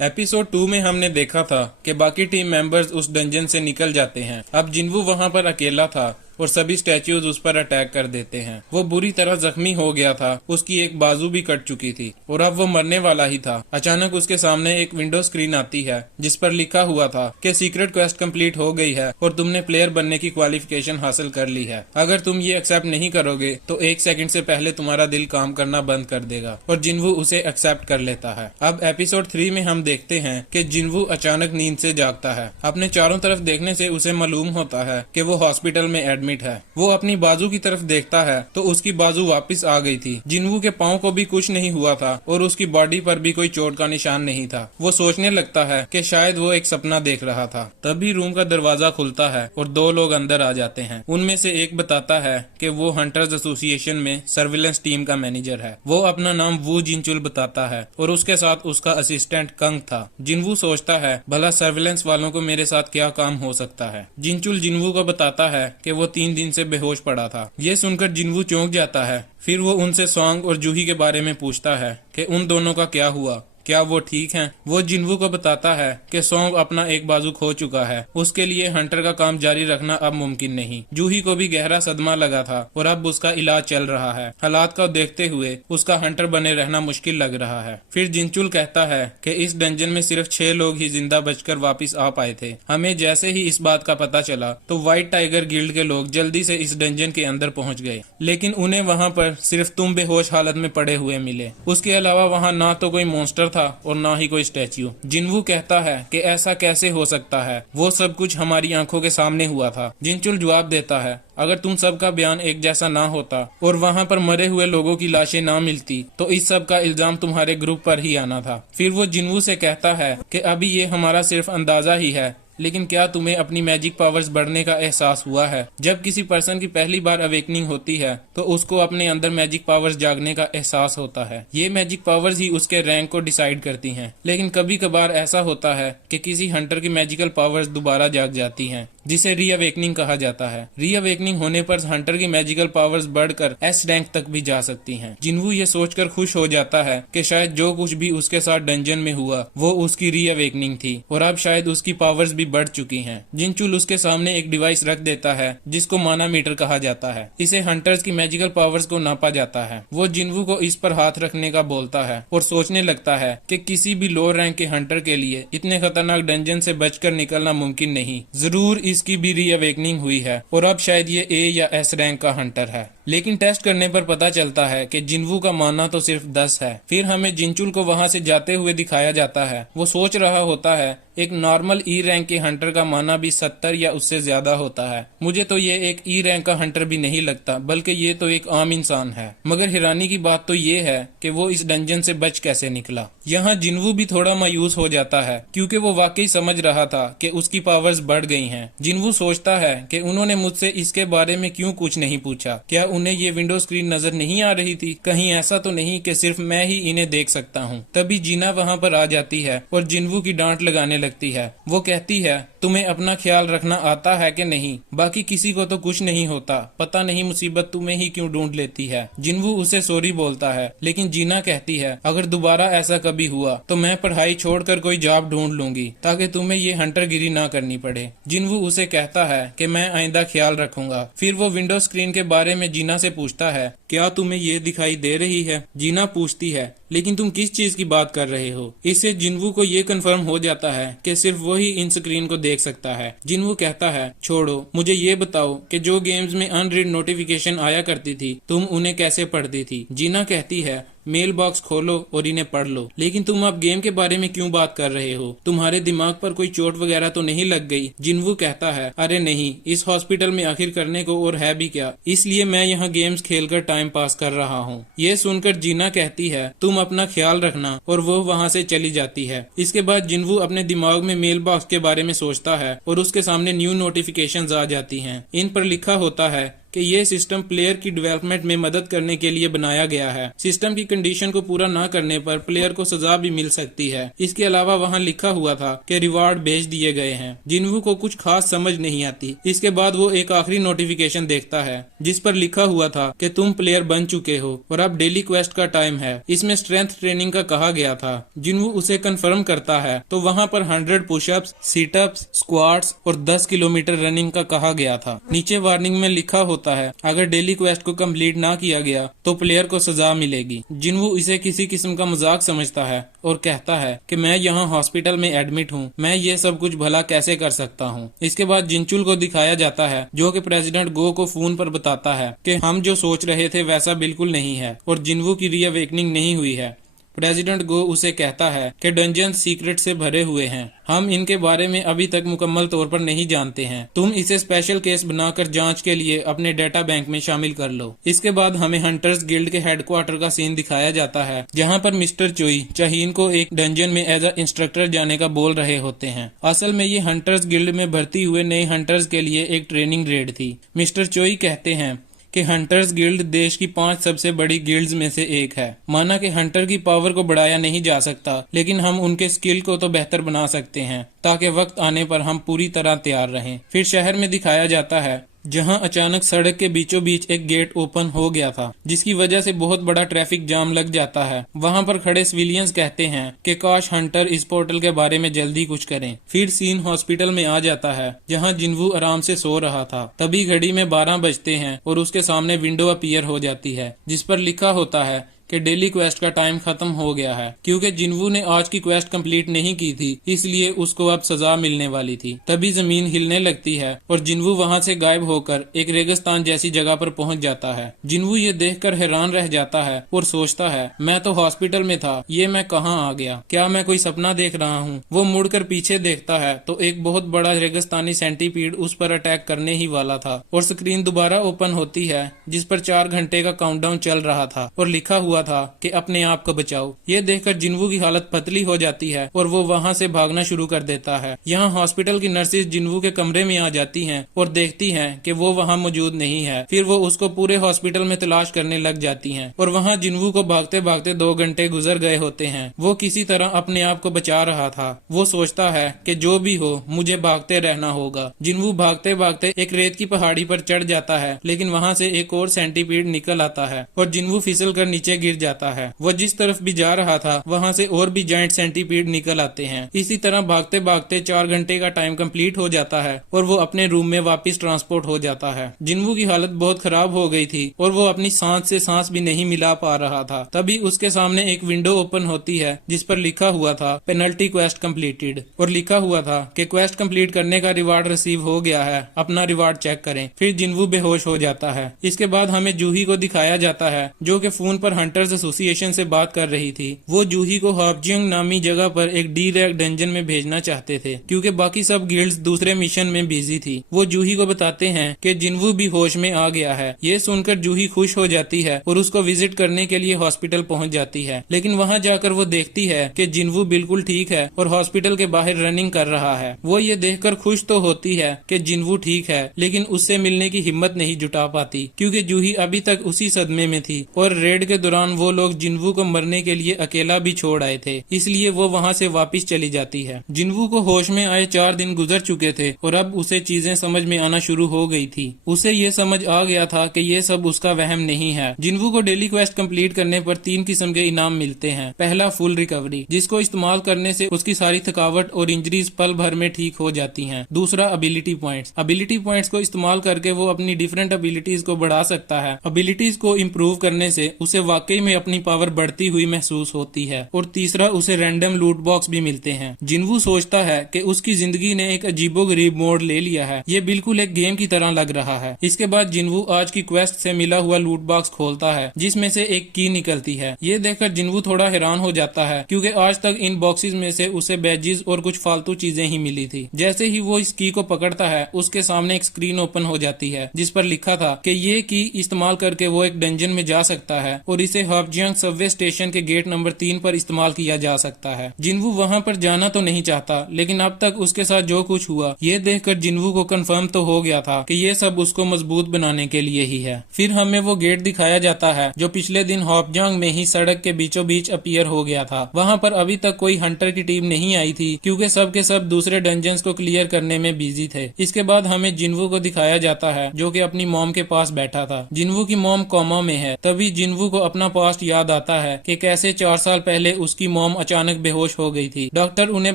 Episode 2 में हमने देखा था कि बाकी टीम मेंबर्स उस डंजन से निकल जाते हैं। अब जिन्वू वहां पर अकेला था और सभी स्टैच्यूज उस पर अटैक कर देते हैं। वो बुरी तरह जख्मी हो गया था, उसकी एक बाजू भी कट चुकी थी और अब वो मरने वाला ही था। अचानक उसके सामने एक विंडो स्क्रीन आती है जिस पर लिखा हुआ था कि सीक्रेट क्वेस्ट कंप्लीट हो गई है और तुमने प्लेयर बनने की क्वालिफिकेशन हासिल कर ली है। अगर तुम ये एक्सेप्ट नहीं करोगे तो 1 सेकंड से पहले तुम्हारा दिल काम करना बंद कर देगा। और जिन्वू उसे एक्सेप्ट कर लेता है। अब एपिसोड 3 में हम देखते हैं कि जिन्वू अचानक नींद से जागता है। अपने चारों तरफ देखने से उसे मालूम होता है कि वो हॉस्पिटल में एडमिट है। वो अपनी बाजू की तरफ देखता है तो उसकी बाजू वापस आ गई थी। जिन्वू के पाँव को भी कुछ नहीं हुआ था और उसकी बॉडी पर भी कोई चोट का निशान नहीं था। वो सोचने लगता है कि शायद वो एक सपना देख रहा था। तभी रूम का दरवाजा खुलता है और 2 लोग अंदर आ जाते हैं। उनमें से एक बताता है कि वो हंटर्स एसोसिएशन में सर्विलेंस टीम का मैनेजर है। वो अपना नाम वू जिनचुल बताता है और उसके साथ उसका असिस्टेंट कंग था। जिन्वू सोचता है भला सर्विलेंस वालों को मेरे साथ क्या काम हो सकता है। जिनचुल जिन्वू को बताता है कि वो 3 दिन से बेहोश पड़ा था। ये सुनकर जिन्वू चौंक जाता है। फिर वो उनसे सॉन्ग और जूही के बारे में पूछता है कि उन दोनों का क्या हुआ, क्या वो ठीक हैं? वो जिन्वू को बताता है कि सॉन्ग अपना एक बाजू खो चुका है, उसके लिए हंटर का काम जारी रखना अब मुमकिन नहीं। जूही को भी गहरा सदमा लगा था और अब उसका इलाज चल रहा है। हालात को देखते हुए उसका हंटर बने रहना मुश्किल लग रहा है। फिर जिनचुल कहता है कि इस डंजन में सिर्फ 6 लोग ही जिंदा बचकर वापिस आ पाए थे। हमें जैसे ही इस बात का पता चला तो व्हाइट टाइगर गिल्ड के लोग जल्दी से इस डंजन के अंदर पहुंच गए, लेकिन उन्हें वहां पर सिर्फ तुम बेहोश हालत में पड़े हुए मिले। उसके अलावा वहाँ ना तो कोई मॉन्स्टर था और ना ही कोई स्टैच्यू। जिन्वू कहता है कि ऐसा कैसे हो सकता है, वो सब कुछ हमारी आंखों के सामने हुआ था। जिनचुल जवाब देता है अगर तुम सबका बयान एक जैसा ना होता और वहाँ पर मरे हुए लोगों की लाशें ना मिलती तो इस सब का इल्जाम तुम्हारे ग्रुप पर ही आना था। फिर वो जिन्वू से कहता है कि अभी ये हमारा सिर्फ अंदाजा ही है, लेकिन क्या तुम्हें अपनी मैजिक पावर्स बढ़ने का एहसास हुआ है? जब किसी पर्सन की पहली बार अवेकनिंग होती है तो उसको अपने अंदर मैजिक पावर्स जागने का एहसास होता है। ये मैजिक पावर्स ही उसके रैंक को डिसाइड करती हैं। लेकिन कभी कभार ऐसा होता है कि किसी हंटर की मैजिकल पावर्स दोबारा जाग जाती हैं, जिसे रीअवेकनिंग कहा जाता है। रीअवेकनिंग होने पर हंटर की मैजिकल पावर्स बढ़कर एस रैंक तक भी जा सकती हैं। जिन्वू ये सोचकर खुश हो जाता है कि शायद जो कुछ भी उसके साथ डंजन में हुआ वो उसकी रीअवेकनिंग थी और अब शायद उसकी पावर्स भी बढ़ चुकी हैं। जिनचुल उसके सामने एक डिवाइस रख देता है जिसको माना मीटर कहा जाता है। इसे हंटर्स की मैजिकल पावर्स को नापा जाता है। वो जिन्वू को इस पर हाथ रखने का बोलता है और सोचने लगता है कि किसी भी लो रैंक के हंटर के लिए इतने खतरनाक डंजन से बचकर निकलना मुमकिन नहीं। जरूर इसकी भी रीअवेकनिंग हुई है और अब शायद ये ए या एस रैंक का हंटर है। लेकिन टेस्ट करने पर पता चलता है कि जिन्वू का माना तो सिर्फ 10 है। फिर हमें जिनचुल को वहां से जाते हुए दिखाया जाता है। वो सोच रहा होता है एक नॉर्मल ई रैंक के हंटर का माना भी 70 या उससे ज्यादा होता है। मुझे तो ये एक ई रैंक का हंटर भी नहीं लगता, बल्कि ये तो एक आम इंसान है। मगर हैरानी की बात तो ये है कि वो इस डंजन से बच कैसे निकला। यहाँ जिन्वू भी थोड़ा मायूस हो जाता है क्योंकि वो वाकई समझ रहा था कि उसकी पावर्स बढ़ गई हैं। जिन्वू सोचता है कि उन्होंने मुझसे इसके बारे में क्यों कुछ नहीं पूछा। क्या उन्हें ये विंडो स्क्रीन नजर नहीं आ रही थी? कहीं ऐसा तो नहीं कि सिर्फ मैं ही इन्हें देख सकता हूँ। तभी जीना वहाँ पर आ जाती है और जिन्वू की डांट लगाने लगती है। वो कहती है तुम्हें अपना ख्याल रखना आता है कि नहीं? बाकी किसी को तो कुछ नहीं होता, पता नहीं मुसीबत तुम्हें ही क्यों ढूंढ लेती है। जिन्वू उसे सॉरी बोलता है, लेकिन जीना कहती है अगर दोबारा ऐसा कभी हुआ तो मैं पढ़ाई छोड़कर कोई जॉब ढूंढ लूंगी ताकि तुम्हें ये हंटर गिरी ना करनी पड़े। जिन्वू उसे कहता है कि मैं आइंदा ख्याल रखूंगा। फिर वो विंडो स्क्रीन के बारे में जीना से पूछता है क्या तुम्हें ये दिखाई दे रही है? जीना पूछती है लेकिन तुम किस चीज की बात कर रहे हो? इससे जिन्वू को ये कंफर्म हो जाता है कि सिर्फ वही इन स्क्रीन को देख सकता है। जिन्वू कहता है छोड़ो, मुझे ये बताओ कि जो गेम्स में अनरीड नोटिफिकेशन आया करती थी तुम उन्हें कैसे पढ़ती थी? जीना कहती है मेल बॉक्स खोलो और इन्हें पढ़ लो। लेकिन तुम अब गेम के बारे में क्यों बात कर रहे हो? तुम्हारे दिमाग पर कोई चोट वगैरह तो नहीं लग गई? जिन्वू कहता है अरे नहीं, इस हॉस्पिटल में आखिर करने को और है भी क्या, इसलिए मैं यहाँ गेम्स खेलकर टाइम पास कर रहा हूँ। ये सुनकर जीना कहती है तुम अपना ख्याल रखना और वो वहाँ से चली जाती है। इसके बाद जिन्वू अपने दिमाग में मेल बॉक्स के बारे में सोचता है और उसके सामने न्यू नोटिफिकेशंस आ जाती हैं। इन पर लिखा होता है कि ये सिस्टम प्लेयर की डेवलपमेंट में मदद करने के लिए बनाया गया है। सिस्टम की कंडीशन को पूरा ना करने पर प्लेयर को सजा भी मिल सकती है। इसके अलावा वहाँ लिखा हुआ था कि रिवार्ड भेज दिए गए हैं। जिन्वू को कुछ खास समझ नहीं आती। इसके बाद वो एक आखिरी नोटिफिकेशन देखता है जिस पर लिखा हुआ था कि तुम प्लेयर बन चुके हो और अब डेली क्वेस्ट का टाइम है। इसमें स्ट्रेंथ ट्रेनिंग का कहा गया था। जिन्वू उसे कंफर्म करता है तो वहाँ पर 100 पुशअप्स, सीटअप्स, स्क्वाट्स और 10 किलोमीटर रनिंग का कहा गया था। नीचे वार्निंग में लिखा होता है अगर डेली क्वेस्ट को कंप्लीट ना किया गया तो प्लेयर को सजा मिलेगी। जिन्वू इसे किसी किस्म का मजाक समझता है और कहता है कि मैं यहाँ हॉस्पिटल में एडमिट हूँ, मैं ये सब कुछ भला कैसे कर सकता हूँ। इसके बाद जिनचुल को दिखाया जाता है जो कि प्रेसिडेंट गो को फोन पर बताता है कि हम जो सोच रहे थे वैसा बिल्कुल नहीं है और जिन्वू की रीअवेकनिंग नहीं हुई है। प्रेसिडेंट गो उसे कहता है कि डंजन सीक्रेट से भरे हुए हैं, हम इनके बारे में अभी तक मुकम्मल तौर पर नहीं जानते हैं, तुम इसे स्पेशल केस बनाकर जांच के लिए अपने डेटा बैंक में शामिल कर लो। इसके बाद हमें हंटर्स गिल्ड के हेडक्वार्टर का सीन दिखाया जाता है जहां पर मिस्टर चोई चाहीन को एक डंजन में एज अ इंस्ट्रक्टर जाने का बोल रहे होते हैं। असल में ये हंटर्स गिल्ड में भर्ती हुए नए हंटर्स के लिए एक ट्रेनिंग रेड थी। मिस्टर चोई कहते हैं कि हंटर्स गिल्ड देश की 5 सबसे बड़ी गिल्ड्स में से एक है। माना कि हंटर की पावर को बढ़ाया नहीं जा सकता, लेकिन हम उनके स्किल को तो बेहतर बना सकते हैं ताकि वक्त आने पर हम पूरी तरह तैयार रहें। फिर शहर में दिखाया जाता है जहां अचानक सड़क के बीचों बीच एक गेट ओपन हो गया था जिसकी वजह से बहुत बड़ा ट्रैफिक जाम लग जाता है। वहां पर खड़े सिविलियंस कहते हैं कि काश हंटर इस पोर्टल के बारे में जल्दी कुछ करें। फिर सीन हॉस्पिटल में आ जाता है जहां जिन्वू आराम से सो रहा था। तभी घड़ी में 12 बजते हैं और उसके सामने विंडो अपीयर हो जाती है जिस पर लिखा होता है कि डेली क्वेस्ट का टाइम खत्म हो गया है। क्योंकि जिन्वू ने आज की क्वेस्ट कंप्लीट नहीं की थी इसलिए उसको अब सजा मिलने वाली थी। तभी जमीन हिलने लगती है और जिन्वू वहां से गायब होकर एक रेगिस्तान जैसी जगह पर पहुंच जाता है। जिन्वू ये देखकर हैरान रह जाता है और सोचता है मैं तो हॉस्पिटल में था, ये मैं कहाँ आ गया, क्या मैं कोई सपना देख रहा हूँ। वो मुड़कर पीछे देखता है तो एक बहुत बड़ा रेगिस्तानी सेंटीपीड उस पर अटैक करने ही वाला था और स्क्रीन दोबारा ओपन होती है जिस पर 4 घंटे का काउंटडाउन चल रहा था और लिखा हुआ था कि अपने आप को बचाओ। ये देखकर जिन्वू की हालत पतली हो जाती है और वो वहां से भागना शुरू कर देता है। यहाँ हॉस्पिटल की नर्सेज जिन्वू के कमरे में आ जाती हैं और देखती हैं कि वो वहां मौजूद नहीं है। फिर वो उसको पूरे हॉस्पिटल में तलाश करने लग जाती हैं और वहाँ जिन्वू को भागते भागते 2 घंटे गुजर गए होते हैं। वो किसी तरह अपने आप को बचा रहा था। वो सोचता है कि जो भी हो मुझे भागते रहना होगा। जिन्वू भागते भागते एक रेत की पहाड़ी पर चढ़ जाता है लेकिन वहाँ से एक और सेंटीपीड निकल आता है और जिन्वू फिसल कर नीचे गिर जाता है। वो जिस तरफ भी जा रहा था वहां से और भी जायंट सेंटीपीड निकल आते हैं। इसी तरह भागते भागते 4 घंटे का टाइम कंप्लीट हो जाता है और वो अपने रूम में वापस ट्रांसपोर्ट हो जाता है। जिन्वू की हालत बहुत खराब हो गई थी और वो अपनी सांस से सांस भी नहीं मिला पा रहा था। तभी उसके सामने एक विंडो ओपन होती है जिस पर लिखा हुआ था पेनल्टी क्वेस्ट कंप्लीटेड और लिखा हुआ था कि क्वेस्ट कंप्लीट करने का रिवार्ड रिसीव हो गया है, अपना रिवार्ड चेक करें। फिर जिन्वू बेहोश हो जाता है। इसके बाद हमें जूही को दिखाया जाता है जो कि फोन पर हंटर्स एसोसिएशन से बात कर रही थी। वो जूही को हापजिंग नामी जगह पर एक डी रैक डंजन में भेजना चाहते थे क्योंकि बाकी सब गिल्ड्स दूसरे मिशन में बिजी थी। वो जूही को बताते हैं कि जिन्वू भी होश में आ गया है। ये सुनकर जूही खुश हो जाती है और उसको विजिट करने के लिए हॉस्पिटल पहुंच जाती है। लेकिन वहां जाकर वो देखती है कि जिन्वू बिल्कुल ठीक है और हॉस्पिटल के बाहर रनिंग कर रहा है। वो ये देखकर खुश तो होती है कि जिन्वू ठीक है लेकिन उससे मिलने की हिम्मत नहीं जुटा पाती क्योंकि जूही अभी तक उसी सदमे में थी और रेड के दौरान वो लोग जिन्वू को मरने के लिए अकेला भी छोड़ आए थे, इसलिए वो वहाँ से वापस चली जाती है। जिन्वू को होश में आए 4 दिन गुजर चुके थे और अब उसे चीजें समझ में आना शुरू हो गई थी। उसे ये समझ आ गया था कि ये सब उसका वहम नहीं है। जिन्वू को डेली क्वेस्ट कंप्लीट करने पर 3 किस्म के इनाम मिलते हैं। पहला फुल रिकवरी जिसको इस्तेमाल करने से उसकी सारी थकावट और इंजरीज पल भर में ठीक हो जाती हैं। दूसरा एबिलिटी पॉइंट्स। एबिलिटी पॉइंट्स को इस्तेमाल करके वो अपनी डिफरेंट एबिलिटीज को बढ़ा सकता है। एबिलिटीज को इम्प्रूव करने से उसे वाकई में अपनी पावर बढ़ती हुई महसूस होती है। और तीसरा उसे रैंडम लूट बॉक्स भी मिलते हैं। जिन्वू सोचता है कि उसकी जिंदगी ने एक अजीबोगरीब मोड़ ले लिया है, ये बिल्कुल एक गेम की तरह लग रहा है। इसके बाद जिन्वू आज की क्वेस्ट से मिला हुआ लूट बॉक्स खोलता है जिसमें से एक की निकलती है। ये देखकर जिन्वू थोड़ा हैरान हो जाता है क्योंकि आज तक इन बॉक्सेस में से उसे बैजेस और कुछ फालतू चीजें ही मिली थी। जैसे ही वो इस की को पकड़ता है उसके सामने एक स्क्रीन ओपन हो जाती है जिस पर लिखा था कि ये की इस्तेमाल करके वो एक डंजन में जा सकता है और इसे जिसे हॉपजियांग सबवे स्टेशन के गेट नंबर 3 पर इस्तेमाल किया जा सकता है। जिनवू वहां पर जाना तो नहीं चाहता, लेकिन अब तक उसके साथ जो कुछ हुआ ये देखकर जिनवू को कंफर्म तो हो गया था कि ये सब उसको मजबूत बनाने के लिए ही है। फिर हमें वो गेट दिखाया जाता है जो पिछले दिन हॉपजियांग में ही सड़क के बीचों बीच अपीयर हो गया था। वहां पर अभी तक कोई हंटर की टीम नहीं आई थी क्योंकि सब के सब दूसरे डंजन्स को क्लियर करने में बिजी थे। इसके बाद हमें जिनवू को दिखाया जाता है जो कि अपनी मॉम के पास बैठा था। जिनवू की मॉम कोमा में है। तभी जिनवू को अपना पास्ट याद आता है कि कैसे 4 साल पहले उसकी मॉम अचानक बेहोश हो गई थी। डॉक्टर उन्हें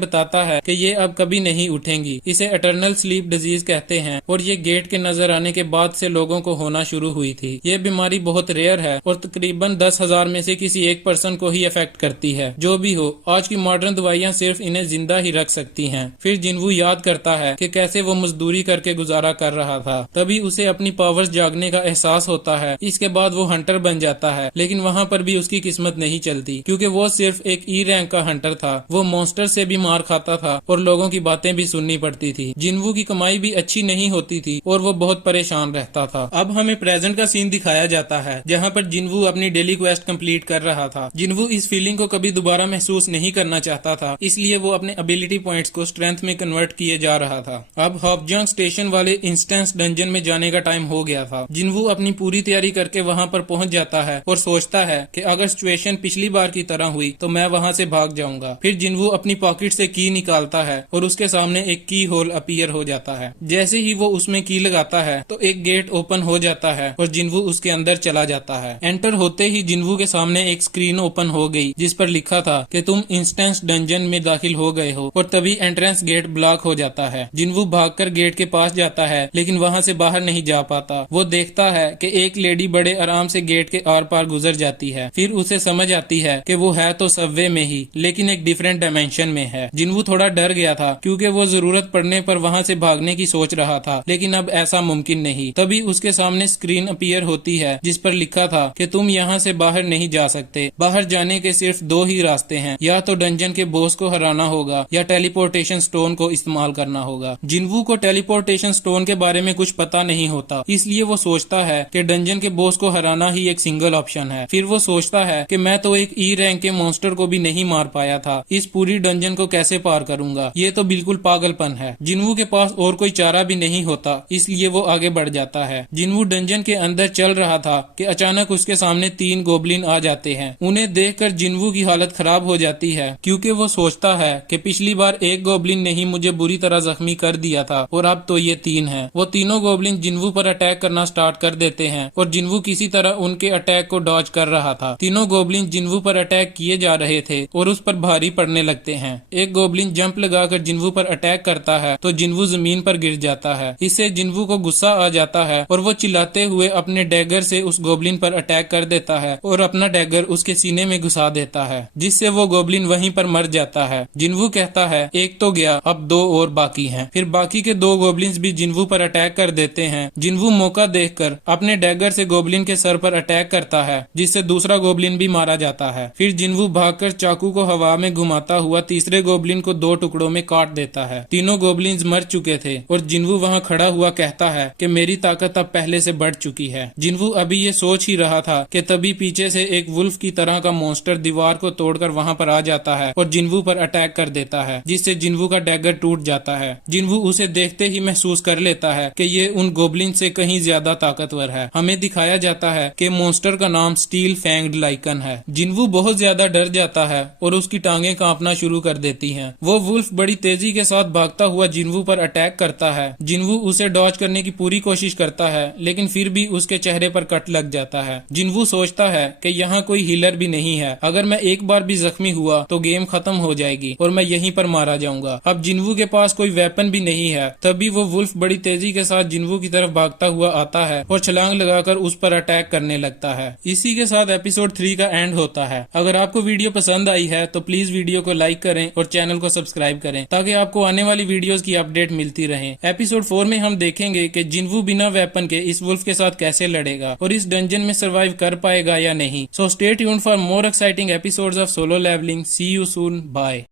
बताता है कि ये अब कभी नहीं उठेंगी। इसे एटर्नल स्लीप डिजीज कहते हैं और ये गेट के नजर आने के बाद से लोगों को होना शुरू हुई थी। ये बीमारी बहुत रेयर है और तकरीबन 10,000 में से किसी एक पर्सन को ही अफेक्ट करती है। जो भी हो, आज की मॉडर्न दवाइयां सिर्फ इन्हें जिंदा ही रख सकती हैं। फिर जिनवू याद करता है कि कैसे वो मजदूरी करके गुजारा कर रहा था। तभी उसे अपनी पावर्स जागने का एहसास होता है। इसके बाद वो हंटर बन जाता है, लेकिन वहाँ पर भी उसकी किस्मत नहीं चलती क्योंकि वो सिर्फ एक ई रैंक का हंटर था। वो मॉन्स्टर से भी मार खाता था और लोगों की बातें भी सुननी पड़ती थी। जिनवू की कमाई भी अच्छी नहीं होती थी और वो बहुत परेशान रहता था। अब हमें प्रेजेंट का सीन दिखाया जाता है जहाँ पर जिनवू अपनी डेली क्वेस्ट कंप्लीट कर रहा था। जिनवू इस फीलिंग को कभी दोबारा महसूस नहीं करना चाहता था, इसलिए वो अपने एबिलिटी पॉइंट्स को स्ट्रेंथ में कन्वर्ट किए जा रहा था। अब हॉपजियांग स्टेशन वाले इंस्टेंस डंजन में जाने का टाइम हो गया था। जिनवू अपनी पूरी तैयारी करके वहाँ पर पहुँच जाता है और सोचता है कि अगर सिचुएशन पिछली बार की तरह हुई तो मैं वहाँ से भाग जाऊंगा। फिर जिनवू अपनी पॉकेट से की निकालता है और उसके सामने एक की होल अपीयर हो जाता है। जैसे ही वो उसमें की लगाता है तो एक गेट ओपन हो जाता है और जिनवू उसके अंदर चला जाता है। एंटर होते ही जिनवू के सामने एक स्क्रीन ओपन हो गई जिस पर लिखा था कि तुम इंस्टेंस डंजन में दाखिल हो गए हो और तभी एंट्रेंस गेट ब्लॉक हो जाता है। जिनवू भागकर गेट के पास जाता है लेकिन वहाँ से बाहर नहीं जा पाता। वो देखता है कि एक लेडी बड़े आराम से गेट के आर पार गुजर जाती है। फिर उसे समझ आती है कि वो है तो सबवे में ही, लेकिन एक डिफरेंट डायमेंशन में है। जिनवू थोड़ा डर गया था क्योंकि वो जरूरत पड़ने पर वहाँ से भागने की सोच रहा था, लेकिन अब ऐसा मुमकिन नहीं। तभी उसके सामने स्क्रीन अपीयर होती है जिस पर लिखा था कि तुम यहाँ से बाहर नहीं जा सकते। बाहर जाने के सिर्फ 2 ही रास्ते हैं, या तो डंजन के बॉस को हराना होगा या टेलीपोर्टेशन स्टोन को इस्तेमाल करना होगा। जिनवू को टेलीपोर्टेशन स्टोन के बारे में कुछ पता नहीं होता, इसलिए वो सोचता है कि डंजन के बॉस को हराना ही एक सिंगल ऑप्शन है। फिर वो सोचता है कि मैं तो एक ई रैंक के मॉन्स्टर को भी नहीं मार पाया था, इस पूरी डंजन को कैसे पार करूंगा। ये तो बिल्कुल पागलपन है। जिनवू के पास और कोई चारा भी नहीं होता, इसलिए वो आगे बढ़ जाता है। जिनवू डंजन के अंदर चल रहा था कि अचानक उसके सामने 3 गोबलिन आ जाते हैं। उन्हें देखकर जिनवू की हालत खराब हो जाती है क्योंकि वो सोचता है कि पिछली बार एक गोबलिन ने ही मुझे बुरी तरह जख्मी कर दिया था और अब तो ये 3 हैं। वो तीनों गोबलिन जिनवू पर अटैक करना स्टार्ट कर देते हैं और जिनवू किसी तरह उनके अटैक को डॉज कर रहा था। तीनों गोबलिन जिनवू पर अटैक किए जा रहे थे और उस पर भारी पड़ने लगते हैं। एक गोबलिन जंप लगाकर जिनवू पर अटैक करता है तो जिनवू जमीन पर गिर जाता है। इससे जिनवू को गुस्सा आ जाता है और वो चिल्लाते हुए अपने डैगर से उस गोबलिन पर अटैक कर देता है और अपना डैगर उसके सीने में घुसा देता है, जिससे वो गोबलिन वहीं पर मर जाता है। जिनवू कहता है एक तो गया, अब 2 और बाकी हैं। फिर बाकी के 2 गोबलिन्स भी जिनवू पर अटैक कर देते हैं। जिनवू मौका देखकर अपने डैगर से गोबलिन के सर पर अटैक करता है, जिससे दूसरा गोबलिन भी मारा जाता है। फिर जिनवू भागकर चाकू को हवा में घुमाता हुआ तीसरे गोबलिन को 2 टुकड़ों में काट देता है। तीनों गोबलिन्स मर चुके थे और जिनवू वहाँ खड़ा हुआ कहता है कि मेरी ताकत अब पहले से बढ़ चुकी है। जिनवू अभी ये सोच ही रहा था कि तभी पीछे से एक वुल्फ की तरह का मॉन्स्टर दीवार को तोड़कर वहाँ पर आ जाता है और जिनवू पर अटैक कर देता है, जिससे जिनवू का डैगर टूट जाता है। जिनवू उसे देखते ही महसूस कर लेता है कि ये उन गोबलिन से कहीं ज्यादा ताकतवर है। हमें दिखाया जाता है कि मॉन्स्टर का नाम स्टील फैंग्ड लाइकन है। जिनवू बहुत ज्यादा डर जाता है और उसकी टांगें कांपना शुरू कर देती हैं। वो वुल्फ बड़ी तेजी के साथ भागता हुआ जिनवू पर अटैक करता है। जिनवू उसे डॉज करने की पूरी कोशिश करता है, लेकिन फिर भी उसके चेहरे पर कट लग जाता है। जिनवू सोचता है कि यहाँ कोई हीलर भी नहीं है, अगर मैं एक बार भी जख्मी हुआ तो गेम खत्म हो जाएगी और मैं यहीं पर मारा जाऊंगा। अब जिनवू के पास कोई वेपन भी नहीं है। तभी वो वुल्फ बड़ी तेजी के साथ जिनवू की तरफ भागता हुआ आता है और छलांग लगाकर उस पर अटैक करने लगता है। इसी के साथ एपिसोड 3 का एंड होता है। अगर आपको वीडियो पसंद आई है तो प्लीज वीडियो को लाइक करें और चैनल को सब्सक्राइब करें ताकि आपको आने वाली वीडियोस की अपडेट मिलती रहे। एपिसोड 4 में हम देखेंगे कि जिनवू बिना वेपन के इस वुल्फ के साथ कैसे लड़ेगा और इस डंजन में सर्वाइव कर पाएगा या नहीं। So stay tuned for more exciting episodes of Solo Leveling. See you soon. Bye.